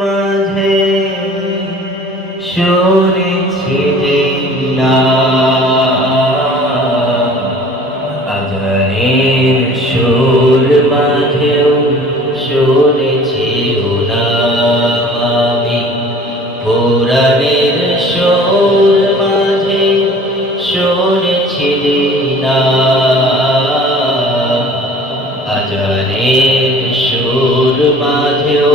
মাঝে শুনেছি না। আজানের সুর মাঝেও শুনেছি আমি পুরাণের সুর মাঝে শুনেছি না। আজানের সুর মাঝেও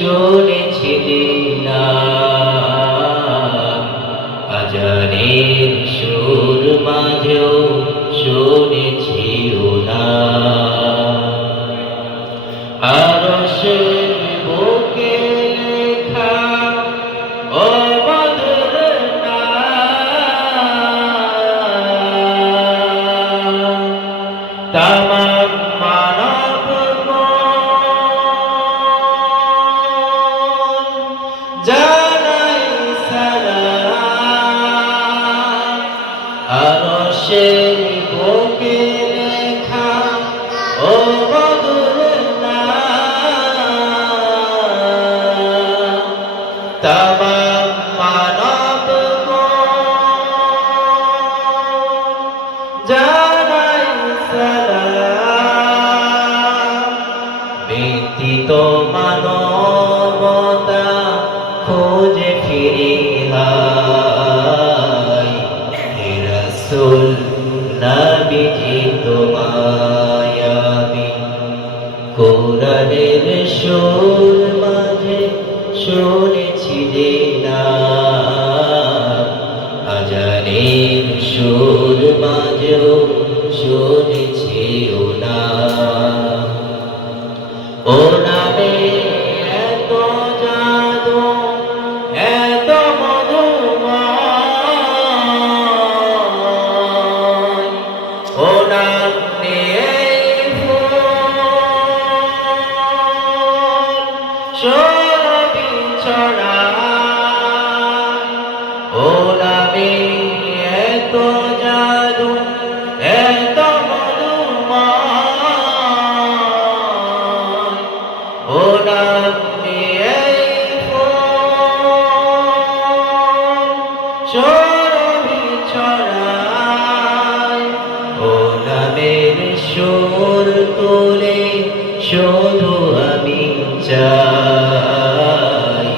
শুনেছি না আজানের সুর মাঝেও শুনেছি না আরশের বুকে লেখা ও মধুর নাম আরশের বুকে লেখা ও মধুর নাম মানব জানাই সালাম। ব্যতীত মানবতা যে গোলামে এত জাদু এত গোলাম সরবি ছড়ায়। গোলামের চাই।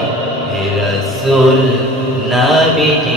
রসুল নাবিজি